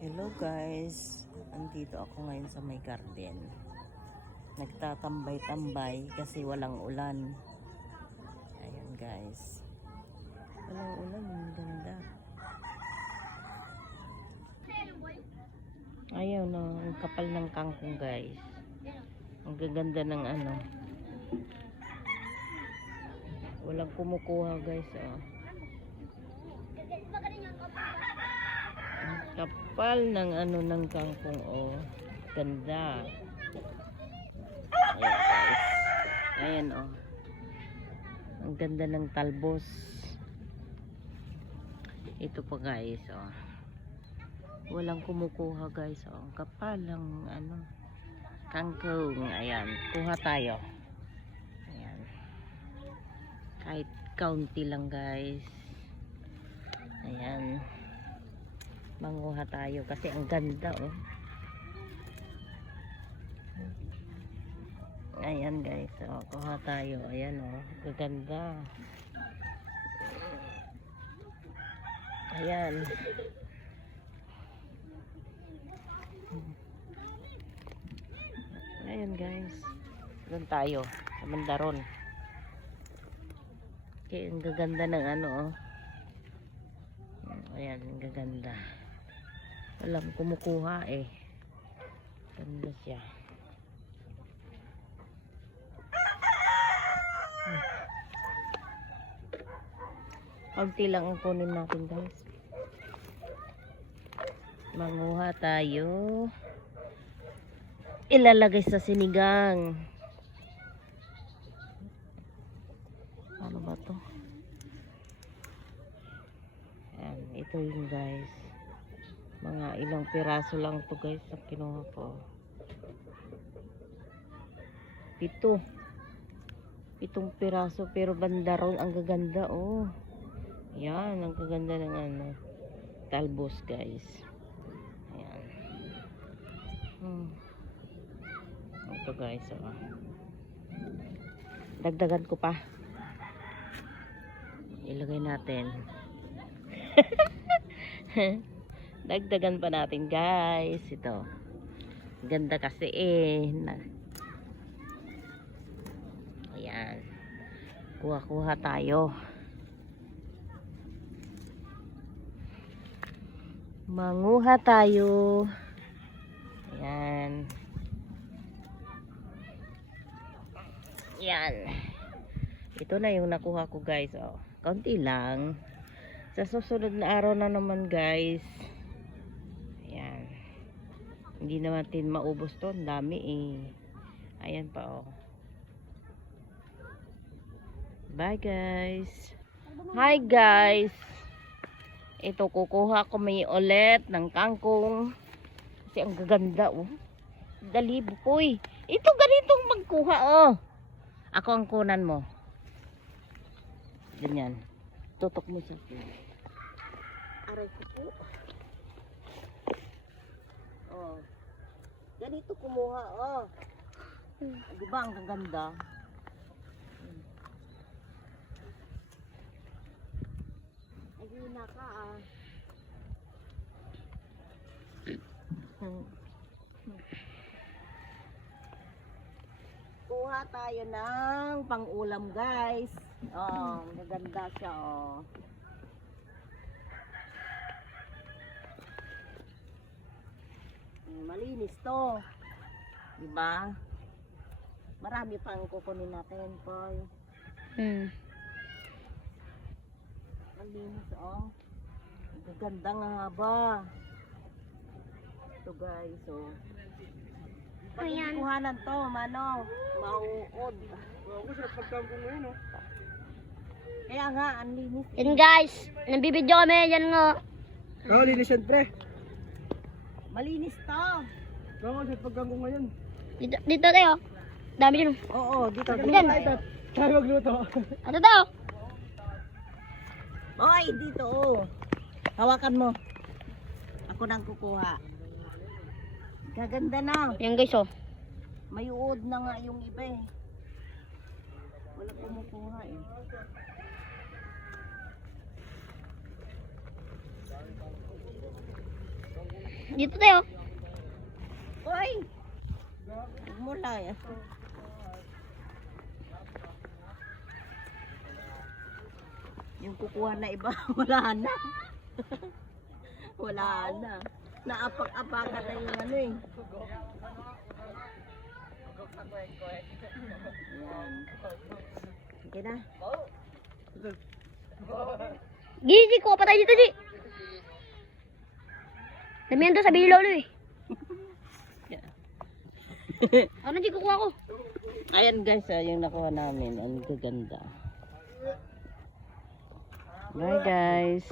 Hello guys, andito ako ngayon sa may garden. Nagtatambay-tambay kasi walang ulan. Ayan guys, walang ulan, ang ganda. Ayaw no, ang kapal ng kangkong guys. Ang gaganda ng ano. Walang kumukuha guys oh. Ang kapal ng ano ng kangkong oh. Ganda. Ayan guys. Ayan oh. Ang ganda ng talbos. Ito pa guys oh. Walang kumukuha guys oh. Ang kapal ng ano kangkong. Ayan, kuha tayo. Ayan. Kahit kaunti lang guys. Ayan. Manguha tayo kasi ang ganda oh. Ayan guys, oh, kuha tayo. Ayan oh, gaganda. Ayan. Ayan guys. Doon tayo sa Mandaron. Okay, ang gaganda ng ano oh. Ayan, ang gaganda. Walang kumukuha eh. Ganda siya. Kaunti lang ang kunin natin guys. Manguha tayo. Ilalagay sa sinigang. Ano ba to? Ayan, ito yung guys. Mga ilang piraso lang to guys ang kinuha ko. 7 piraso pero bandaron ang gaganda oh. Yan, ang gaganda ng ano talbos guys. Ayan. Ito guys oh. Dagdagan ko pa. Ilagay natin. Dagdagan pa natin guys. Ito. Ganda kasi eh. Ayan. Kuha-kuha tayo. Manguha tayo. Ayan. Ayan. Ito na yung nakuha ko guys. Oh. Kaunti lang. Sa susunod na araw na naman guys. Ayan. Hindi natin maubos to. Ang dami eh. Ayan pa oh. Bye guys. Hi guys. Ito kukuha ko may ulit ng kangkong. Kasi ang gaganda oh. Dali bukoy. Ito ganitong magkuha oh. Ako ang kunan mo. Ganyan. Tutok mo siya. Aray ko po. Oh. Ganito kumuha oh. Di ba ang gaganda? Ayun na ka ah. Kuha tayo ng pang-ulam guys. Oh, maganda siya oh. Malinis to. Diba? Marami pang kukunin natin po. Malinis oh. Gaganda nga ba? Ito guys oh. Pag kuhanan to, mano, mauod. Ako sa pagkangkong ngayon, oh. Kaya nga, ang linis. Yan guys, nabibidyo kami, yan nga. Oo, linis yan, pre. Malinis to. Oo, sa pagkangkong ngayon. Dito tayo. Dami dyan. Oo, dito. Yan. Tayo magluto. Ano tayo? Oy, dito oh. Hawakan mo. Ako nang kukuha. Gaganda na. Yan guys oh. May uod na nga yung iba eh. Wala kumukuha eh. Dito tayo. Uy! Mula yan. Yung kukuha na iba, wala na. Wala na. Naapak-apakan na yung ano eh. Ayan. Okay na. Gigi, kuha pa tayo dito, G. Damihan to sa bilolo eh. Ano, G, kukuha ko? Ayan guys, yung nakuha namin. Ang gaganda. Bye guys.